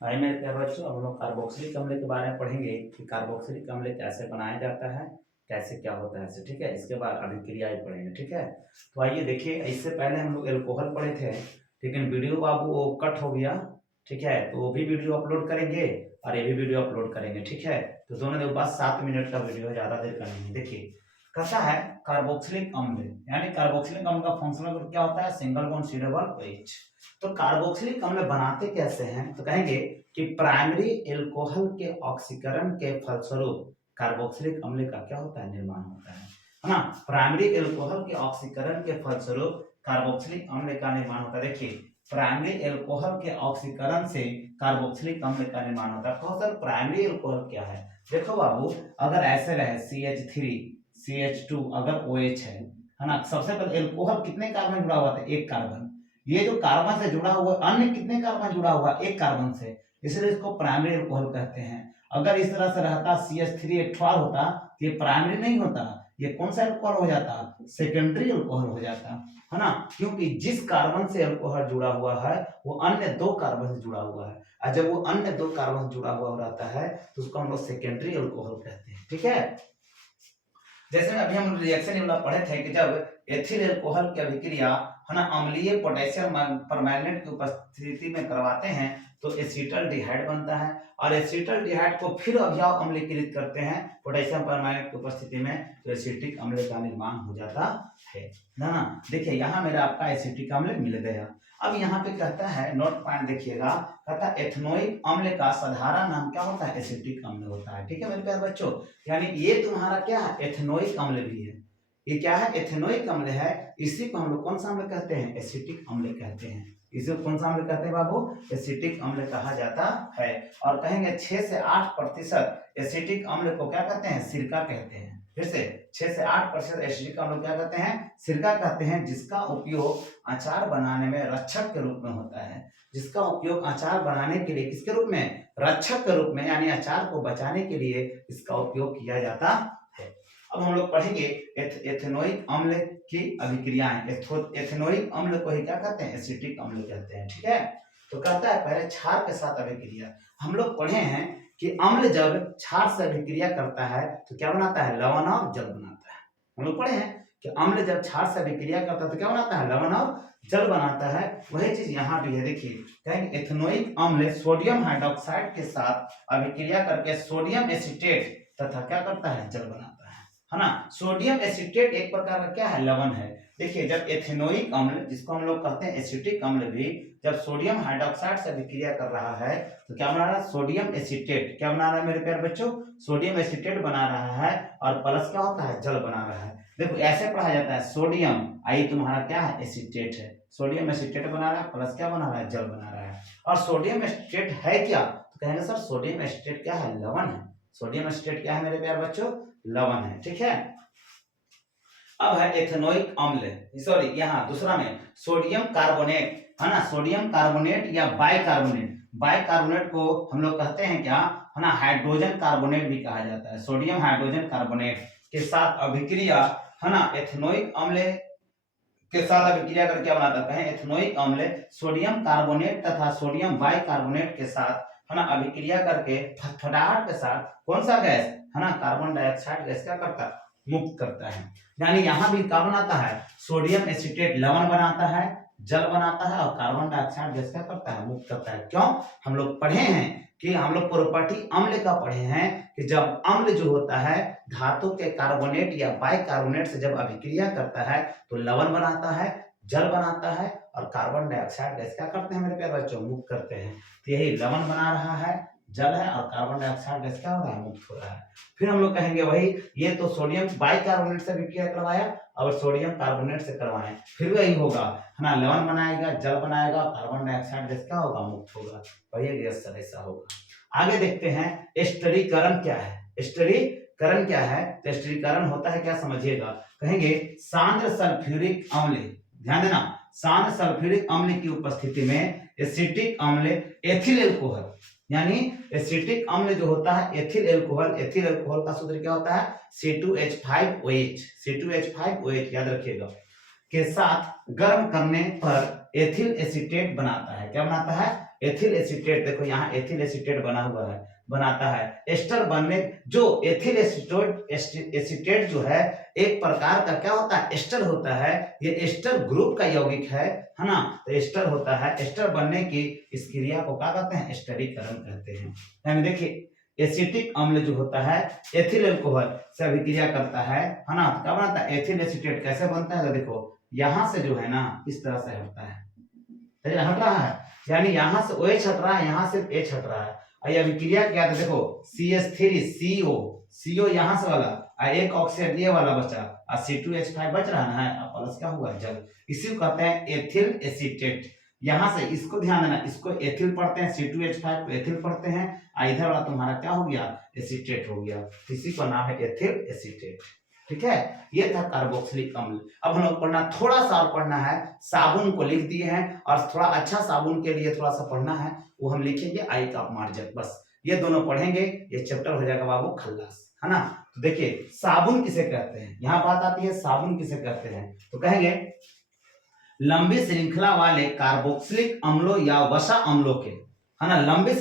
हाय मेरे प्यारे बच्चों, हम लोग कार्बोक्सिलिक अम्ल के बारे में पढ़ेंगे कि कार्बोक्सिलिक अम्ल कैसे बनाया जाता है, कैसे क्या होता है ऐसे। ठीक है, इसके बाद अभिक्रियाएं पढ़ेंगे। ठीक है, तो आइए देखिए, इससे पहले हम लोग एल्कोहल पढ़े थे, लेकिन वीडियो बाबू वो कट हो गया। ठीक है, तो वो भी वीडियो अपलोड करेंगे और ये भी वीडियो अपलोड करेंगे। ठीक है, तो दोनों के पास 7 मिनट का वीडियो है, ज्यादा देर का नहीं है। देखिए कैसा है कार्बोक्सिलिक अम्ल, यानी कार्बोक्सिलिक अम्ल का फंक्शनल ग्रुप क्या होता है? Single bond C double OH। तो कार्बोक्सिलिक अम्ल बनाते कैसे हैं? तो कहेंगे कि प्राइमरी एल्कोहल के ऑक्सीकरण के फलस्वरूप कार्बोक्सिलिक अम्ल का क्या होता है? निर्माण होता है ना। प्राइमरी एल्कोहल के ऑक्सीकरण के फलस्वरूप कार्बोक्सिलिक अम्ल का निर्माण होता है। देखिए, प्राइमरी एल्कोहल के ऑक्सीकरण से कार्बोक्सिलिक अम्ल का निर्माण होता है। तो सर प्राइमरी एल्कोहल क्या है? देखो बाबू, अगर ऐसे रहे CH3 CH2 अगर OH है ना। सबसे पहले एल्कोहल कितने कार्बन जुड़ा हुआ था? एक कार्बन। ये जो कार्बन से जुड़ा हुआ, अन्य कितने कार्बन जुड़ा हुआ? एक कार्बन से, इसलिए इसको प्राइमरी अल्कोहल कहते हैं। अगर इस तरह से रहता CH3 होता तो ये प्राइमरी नहीं होता, ये कौन सा अल्कोहल हो जाता? सेकेंडरी अल्कोहल हो जाता, है ना। क्योंकि जिस कार्बन से अल्कोहल जुड़ा हुआ है वो अन्य दो कार्बन से जुड़ा हुआ है, और जब वो अन्य दो कार्बन से जुड़ा हुआ रहता है तो उसको हम लोग सेकेंडरी अल्कोहल कहते हैं। ठीक है, जैसे अभी हम रिएक्शन वाला पढ़े थे कि जब एथिल अल्कोहल की अभिक्रिया है ना अम्लीय पोटेशियम परमैंगनेट की उपस्थिति में करवाते हैं तो एसिटल्डिहाइड बनता है, और एसिटल्डिहाइड को फिर अभियाव अम्लीकृत करते हैं पोटेशियम परमैंगनेट की उपस्थिति में, तो एसिटिक अम्ल का निर्माण हो जाता है ना। देखिए यहाँ मेरा आपका एसिटिक अम्ल मिल गया। अब यहाँ पे कहता है, नोट पॉइंट देखिएगा, कहता है एथनोइक अम्ल का साधारण नाम क्या होता है? एसिटिक अम्ल होता है। ठीक है मेरे प्यारे बच्चों, यानी ये तुम्हारा क्या है? एथेनोइक अम्ल भी है। ये क्या है? एथेनोइक अम्ल है। इसी को हम लोग कौन सा अम्ल कहते हैं? एसिटिक अम्ल कहते हैं। इसे कौन सा अम्ल कहते हैं बाबू? एसिटिक अम्ल कहा जाता है। और कहेंगे 6 से 8% एसिटिक अम्ल को क्या कहते हैं? सिरका कहते हैं। फिर से 6 से 8% एसिटिक अम्ल क्या कहते हैं? सिरका कहते हैं, जिसका उपयोग अचार बनाने में रक्षक के रूप में होता है। जिसका उपयोग अचार बनाने के लिए किसके रूप में? रक्षक के रूप में, यानी अचार को बचाने के लिए इसका उपयोग किया जाता है। अब हम लोग पढ़ेंगे एथेनोइक अम्ल की अभिक्रियाएं। एथेनोइक अम्ल को ही क्या कहते हैं? एसिटिक अम्ल कहते हैं। ठीक है, तो कहता है पहले क्षार के साथ अभिक्रिया। हम लोग पढ़े हैं कि अम्ल जब क्षार से अभिक्रिया करता है तो क्या बनाता है? लवण और जल बनाता है। हम लोग पढ़े हैं कि अम्ल जब क्षार से अभिक्रिया करता है तो क्या बनाता है? लवण और जल बनाता है। वही चीज यहाँ भी है। देखिए कहेंगे एथेनोइक अम्ल सोडियम हाइड्रोक्साइड के साथ अभिक्रिया करके सोडियम एसीटेट तथा क्या करता है? जल बनाता है ना। सोडियम एसीटेट एक प्रकार का क्या है? लवण है। देखिए जब एथेनोइक अम्ल, जिसको हम लोग कहते हैं एसिटिक अम्ल भी, जब सोडियम हाइड्रोक्साइड से अभिक्रिया कर रहा है तो क्या बना रहा है? Sodium acetate. क्या बना रहा है मेरे प्यारे बच्चों? सोडियम एसीटेट बना रहा है, और प्लस क्या होता है? जल बना रहा है। देखो ऐसे पढ़ा जाता है, सोडियम आई तुम्हारा क्या है? एसीटेट है। सोडियम एसीटेट बना रहा है, प्लस क्या बना रहा है? जल बना रहा है। और सोडियम एसीटेट है क्या? तो कहेंगे सर सोडियम एसीटेट क्या है? लवण है। सोडियम एसीटेट क्या है मेरे प्यारे बच्चों? लवण है। ठीक है, अब है एथेनोइक अम्ल, सॉरी यहाँ दूसरा में सोडियम कार्बोनेट, है ना। सोडियम कार्बोनेट या बाइकार्बोनेट, बाइकार्बोनेट को हम लोग कहते हैं क्या, है ना, हाइड्रोजन कार्बोनेट भी कहा जाता है। सोडियम हाइड्रोजन कार्बोनेट के साथ अभिक्रिया, है ना, एथेनोइक अम्ल के साथ अभिक्रिया करके क्या बनाता है? एथेनोइक अम्ल सोडियम कार्बोनेट तथा सोडियम बाइकार्बोनेट के साथ, है ना, अभिक्रिया करके फटफटाहट के साथ कौन सा गैस, है ना, कार्बन डाइऑक्साइड गैस क्या करता है? मुक्त करता है। यानी यहाँ भी क्या बनाता है? सोडियम एसीटेट लवण बनाता है, जल बनाता है, और कार्बन डाइऑक्साइड गैस क्या करता है? मुक्त करता है। क्यों? हम लोग पढ़े हैं कि हम लोग प्रॉपर्टी अम्ल का पढ़े हैं कि जब अम्ल जो होता है धातु के कार्बोनेट या बाइकार्बोनेट से जब अभिक्रिया करता है तो लवण बनाता है, जल बनाता है, और कार्बन डाइऑक्साइड गैस क्या करते हैं मेरे प्यारे बच्चों? मुक्त करते हैं। तो यही लवण बना रहा है, जल है, और कार्बन डाइऑक्साइड गैस क्या हो रहा है? मुक्त हो रहा है। फिर हम लोग कहेंगे वही, ये तो सोडियम बाइकार्बोनेट से अभिक्रिया करवाया और सोडियम कार्बोनेट से करवाएं, फिर वही होगा, है ना, लवण बनाएगा, जल बनाएगा, कार्बन डाइऑक्साइड गैस क्या होगा? मुक्त होगा। वही गैस सर ऐसा होगा। आगे देखते हैं स्टरीकरण क्या है। स्टरीकरण क्या है? तो स्टरीकरण होता है क्या, समझिएगा। कहेंगे सांद्र सल्फ्यूरिक अम्ल, ध्यान देना, सांद्र सल्फ्यूरिक अम्ल की उपस्थिति में एसिटिक अम्ल एथिल अल्कोहल, यानी एसिटिक अम्ल जो होता है एथिल अल्कोहल, एथिल अल्कोहल का सूत्र क्या होता है? C2H5OH, C2H5OH याद रखिएगा, के साथ गर्म करने पर एथिल एसीटेट बनाता है। क्या बनाता है? एथिल एसीटेट, देखो यहाँ एथिल एसीटेट बना हुआ है, बनाता है। एस्टर बनने जो एथिल एसीटेट जो है एक प्रकार का क्या होता है, एस्टर होता है। ये एस्टर ग्रुप का यौगिक है ना, तो एस्टर होता है। एस्टर बनने की इस क्रिया को क्या कहते हैं, एस्टरीकरण कहते हैं। यानी देखिए एसिटिक अम्ल जो होता है एथिल अल्कोहल से अभिक्रिया करता है ना, तो क्या बनाता है, एथिल एसीटेट। कैसे बनता है, तो देखो यहां से जो है ना इस तरह से हटता है, हट रहा है, यानी यहाँ से OH हट रहा है, यहाँ से H हट रहा है। और ये अभिक्रिया क्या था, देखो CH3CO, CO यहाँ से वाला और एक ऑक्सीजन ये वाला बचा और C2H5 बच रहा है और प्लस क्या हुआ, जल। इसी को कहते हैं एथिल एसीटेट। यहाँ से इसको ध्यान देना, इसको एथिल पढ़ते हैं, C2H5 को एथिल पढ़ते हैं और इधर वाला तुम्हारा क्या हो गया, एसीटेट हो गया। इसी का नाम है एथिल एसीटेट। ठीक है, ये था कार्बोक्सिलिक अम्ल। अब हम लोग पढ़ना, थोड़ा सा और पढ़ना है, साबुन को लिख दिए हैं और थोड़ा अच्छा साबुन के लिए थोड़ा सा पढ़ना है, वो हम लिखेंगे आयिक अपमार्जक। बस ये दोनों पढ़ेंगे, ये चैप्टर हो जाएगा बाबू खल्लास, है ना। तो देखिए साबुन किसे कहते हैं, यहाँ बात आती है साबुन किसे कहते हैं, तो कहेंगे लंबी श्रृंखला वाले कार्बोक्सिलिक अम्लों या वसा अम्लों के, है ना, लंबी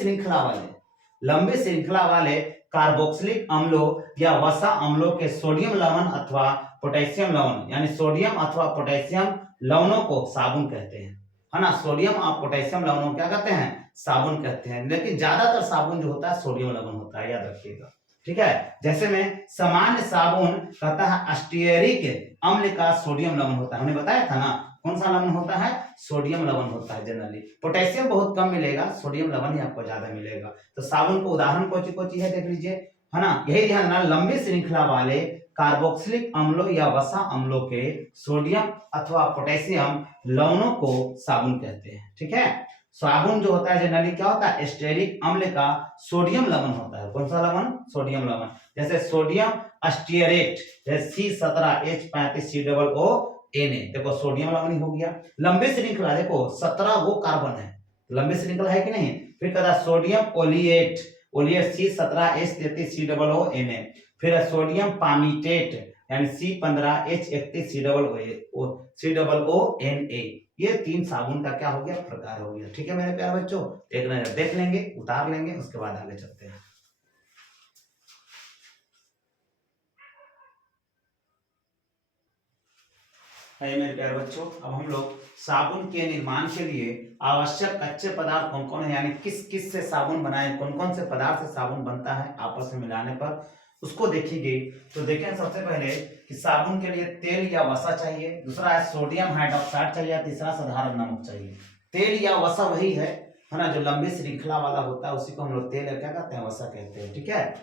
श्रृंखला वाले कार्बोक्सिलिक अम्लों या वसा अम्लों के सोडियम लवण अथवा पोटेशियम लवण, यानी सोडियम अथवा पोटेशियम लवणों को साबुन कहते हैं, है ना। सोडियम और पोटेशियम लवणों क्या कहते हैं, साबुन कहते हैं। लेकिन ज्यादातर साबुन जो होता है सोडियम लवण होता है, याद रखिएगा। ठीक है, जैसे में सामान्य साबुन कहता है अस्टियरिक अम्ल का सोडियम लवण होता है, हमने बताया था ना, कौन सा लवण होता है, सोडियम लवण होता है जनरली। पोटेशियम बहुत कम मिलेगा, सोडियम लवण ही आपको ज्यादा मिलेगा। तो साबुन को उदाहरण कौन-सी है देख लीजिए, है ना। यही ध्यान रखना, लंबी श्रृंखला वाले कार्बोक्सिलिक अम्लों या वसा अम्लों के सोडियम अथवा पोटेशियम लवणों को साबुन कहते हैं। ठीक है, साबुन जो होता है जनरली क्या होता है, एस्टेरिक अम्ल का सोडियम लवण होता है। कौन सा लवण, सोडियम लवण। जैसे सोडियम अस्टियरेट, C17H35COO देखो सोडियम लवण ही हो गया। लंबी श्रृंखला देखो 17 वो कार्बन है, लंबी श्रृंखला है कि नहीं। फिर कहता है सोडियम ओलिएट, C17H33COO। फिर है सोडियम पामीटेट यानी C15H31COO। ये 3 साबुन का क्या हो गया, प्रकार हो गया। ठीक है मेरे प्यारे बच्चों, एक नजर देख लेंगे, उतार लेंगे, उसके बाद आगे चलते हैं। मेरे प्यारे बच्चों, अब हम लोग साबुन के निर्माण के लिए आवश्यक कच्चे पदार्थ कौन कौन है, यानी किस किस से साबुन बनाए, कौन कौन से पदार्थ से साबुन बनता है आपस में मिलाने पर, उसको देखेंगे। तो देखें सबसे पहले कि साबुन के लिए तेल या वसा चाहिए, दूसरा है सोडियम हाइड्रोक्साइड चाहिए, तीसरा साधारण नमक चाहिए। तेल या वसा वही है ना, जो लंबी श्रृंखला वाला होता है उसी को हम लोग तेल क्या कहते हैं, वसा कहते हैं। ठीक है,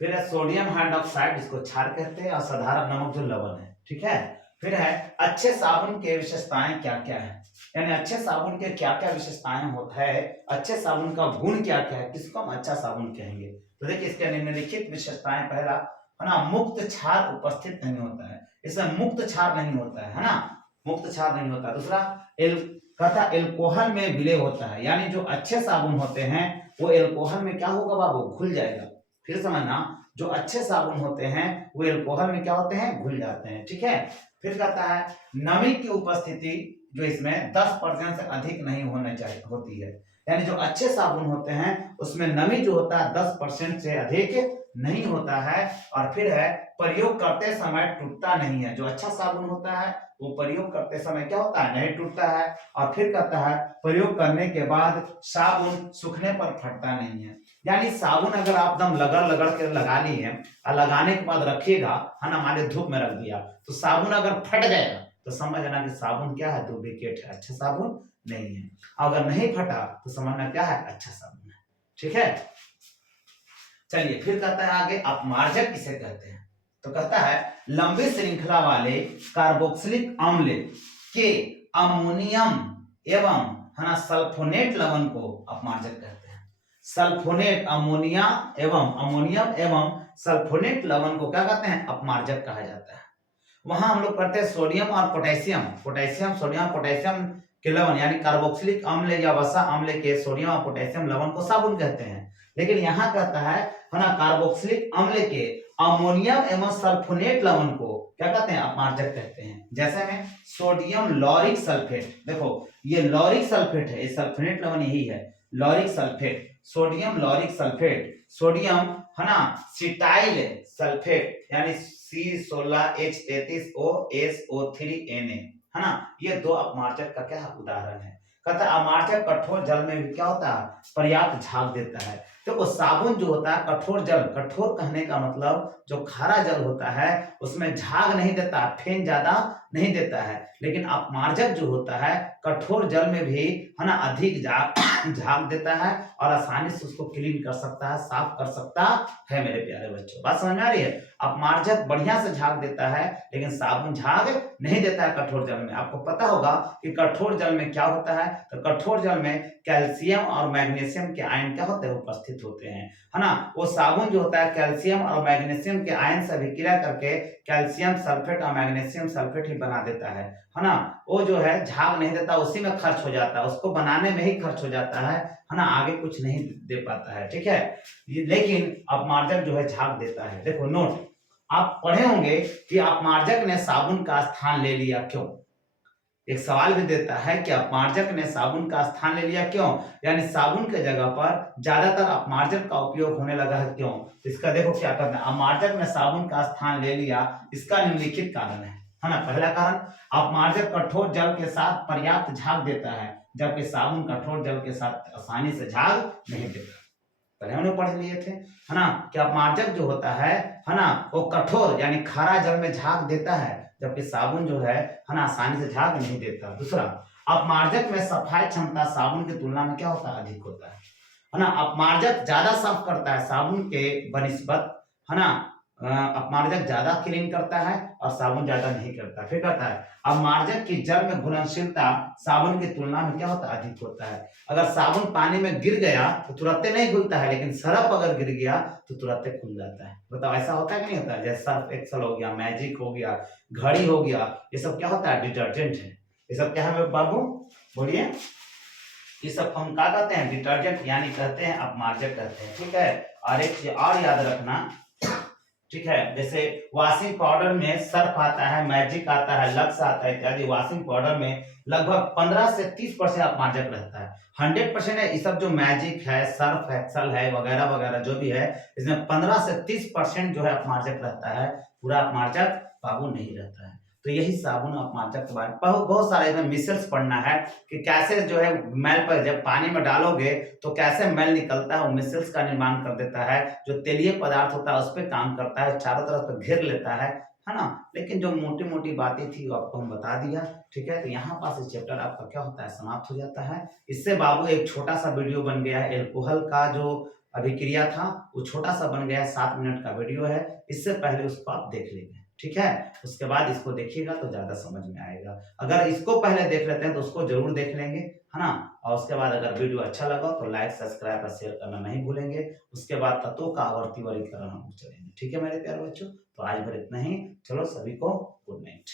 फिर है सोडियम हाइड्रोक्साइड जिसको क्षार कहते हैं, और साधारण नमक जो लवण है। ठीक है, फिर है अच्छे साबुन के विशेषताएं क्या क्या है, यानी अच्छे साबुन के क्या क्या विशेषताएं होता है, अच्छे साबुन का गुण क्या क्या है, किसको हम अच्छा साबुन कहेंगे। तो देखिए इसके निम्नलिखित विशेषताएं, पहला है ना, मुक्त क्षार उपस्थित नहीं होता है, इसमें मुक्त क्षार नहीं होता है ना, मुक्त क्षार नहीं होता। दूसरा कहता एल्कोहल में विलय होता है, यानी जो अच्छे साबुन होते हैं वो एल्कोहल में क्या होगा बाबू, घुल जाएगा। फिर समझना, जो अच्छे साबुन होते हैं वो एल्कोहल में क्या होते हैं, घुल जाते हैं। ठीक है, फिर कहता है नमी की उपस्थिति जो इसमें 10% से अधिक नहीं होना चाहिए होती है, यानी जो अच्छे साबुन होते हैं उसमें नमी जो होता है 10% से अधिक नहीं होता है। और फिर है प्रयोग करते समय टूटता नहीं है, जो अच्छा साबुन होता है वो प्रयोग करते समय क्या होता है, नहीं टूटता है। और फिर कहता है प्रयोग करने के बाद साबुन सूखने पर फटता नहीं है, यानी साबुन अगर आप दम लगड़ के लगा लिए और लगाने के बाद रखिएगा, है ना, मान धूप में रख दिया तो साबुन अगर फट जाएगा तो समझना कि साबुन क्या है, डुप्लीकेट है, अच्छा साबुन नहीं है। अगर नहीं फटा तो समझना क्या है, अच्छा साबुन है। ठीक है, चलिए फिर कहता है आगे अपमार्जक किसे कहते हैं, तो कहता है लंबी श्रृंखला वाले कार्बोक्सिलिक अम्ल के अमोनियम एवं, है ना, सल्फोनेट लवण को अपमार्जक कहते हैं। सल्फोनेट, अमोनियम एवं सल्फोनेट लवण को क्या कहते हैं, अपमार्जक कहा जाता है। वहां हम लोग करते हैं सोडियम और पोटेशियम, सोडियम पोटेशियम के लवण यानी कार्बोक्सिलिक अम्ल या वसा अम्ल के सोडियम और पोटेशियम लवण को साबुन कहते हैं। लेकिन यहाँ कहता है ना, कार्बोक्सिलिक अम्ल के अमोनियम एवं सल्फोनेट लवण को क्या कहते हैं, अपमार्जक कहते हैं। जैसे में सोडियम लॉरिक सल्फेट, देखो ये लॉरिक सल्फेट है, ये सल्फोनेट लवण यही है, lauric sulphate, sodium lauric sulphate, sodium है ना सिटाइल सल्फेट यानी C16H33OSO3Na है ना, ये दो अपमार्जक का क्या उदाहरण है। कहता है अमार्जक कठोर जल में भी क्या होता है, पर्याप्त झाग देता है। देखो साबुन जो होता है कठोर जल, कठोर कहने का मतलब जो खारा जल होता है उसमें झाग नहीं देता, फेन ज्यादा नहीं देता है, लेकिन अपमार्जक जो होता है कठोर जल में भी है ना अधिक झाग देता है और आसानी से उसको क्लीन कर सकता है, साफ कर सकता है। मेरे प्यारे बच्चों बात समझ में आ रही है। अपमार्जक बढ़िया से झाग देता है लेकिन साबुन झाग नहीं देता है कठोर जल में। आपको पता होगा कि कठोर जल में क्या होता है, तो कठोर जल में कैल्शियम और मैग्नीशियम के आयन क्या होते हैं, उपस्थित होते हैं, है ना। वो साबुन जो होता है कैल्शियम और मैग्नीशियम के आयन से अभिक्रिया करके कैल्शियम सल्फेट और मैग्नीशियम सल्फेट ही बना देता है ना। वो जो है झाग नहीं देता, उसी में खर्च हो जाता है, उसको बनाने में ही खर्च हो जाता है ना, आगे कुछ नहीं दे पाता है, ठीक है। लेकिन अपमार्जक जो है झाग देता है। देखो नोट, आप पढ़े होंगे कि अपमार्जक ने साबुन का स्थान ले लिया क्यों। एक सवाल भी देता है कि अपमार्जक ने साबुन का स्थान ले लिया क्यों, यानी साबुन के जगह पर ज्यादातर अपमार्जक का उपयोग होने लगा है क्यों। इसका देखो क्या करना है, अपमार्जक ने साबुन का स्थान ले लिया, इसका निम्नलिखित कारण है ना। पहला कारण, अपमार्जक कठोर जल के साथ पर्याप्त झाग देता है जबकि साबुन कठोर जल के साथ आसानी से झाग नहीं देता। पहले हमने पढ़ लिए थे है ना कि अपमार्जक जो होता है ना वो कठोर यानी खारा जल में झाग देता है जबकि साबुन जो है ना आसानी से झाग नहीं देता। दूसरा, अपमार्जक में सफाई क्षमता साबुन की तुलना में क्या होता है, अधिक होता है ना। अपमार्जक ज्यादा साफ करता है साबुन के बनिस्बत, है ना। अपमार्जक ज्यादा क्लीन करता है और साबुन ज्यादा नहीं करता। फिर कहता है अपमार्जक की जल में घुलनशीलता साबुन की तुलना में क्या होता है, अधिक होता है। अगर साबुन पानी में गिर गया तो तुरंत नहीं घुलता है, लेकिन सरफ अगर गिर गया तो तुरंत खुल जाता है। बताओ ऐसा होता है कि नहीं होता है। जैसे सर्फ एक्सल हो गया, मैजिक हो गया, घड़ी हो गया, ये सब क्या होता है, डिटर्जेंट है। ये सब क्या है बाबू, बोलिए। ये सब हम क्या कहते हैं, डिटर्जेंट यानी कहते हैं अपमार्जक कहते हैं, ठीक है। और एक चीज और याद रखना, ठीक है, जैसे वॉशिंग पाउडर में सर्फ आता है, मैजिक आता है, लक्स आता है इत्यादि। वॉशिंग पाउडर में लगभग 15 से 30% अपमार्जक रहता है। 100% है ये सब जो मैजिक है, सर्फ एक्सल है वगैरह वगैरह जो भी है, इसमें 15 से 30% जो है अपमार्जक रहता है, पूरा अपमार्जक बाबू नहीं रहता है। तो यही साबुन अपमार्जक के बारे में बहुत सारे इसमें मिसल्स पढ़ना है कि कैसे जो है मैल पर जब पानी में डालोगे तो कैसे मैल निकलता है, वो मिसल्स का निर्माण कर देता है। जो तेलीय पदार्थ होता है उस पर काम करता है, चारों तरफ से घेर लेता है ना। लेकिन जो मोटी मोटी बातें थी वो आपको हम बता दिया, ठीक है। तो यहाँ पास इस चैप्टर आपका क्या होता है, समाप्त हो जाता है। इससे बाबू एक छोटा सा वीडियो बन गया है, एल्कोहल का जो अभिक्रिया था वो छोटा सा बन गया है, 7 मिनट का वीडियो है। इससे पहले उसको आप देख लीजिए, ठीक है। उसके बाद इसको देखिएगा तो ज्यादा समझ में आएगा। अगर इसको पहले देख लेते हैं तो उसको जरूर देख लेंगे, है ना। और उसके बाद अगर वीडियो अच्छा लगा तो लाइक सब्सक्राइब और शेयर करना नहीं भूलेंगे। उसके बाद तत्वों का आवर्ती वर्गीकरण हम चलेंगे, ठीक है मेरे प्यारे बच्चों। तो आज भर इतना ही, चलो सभी को गुड नाइट।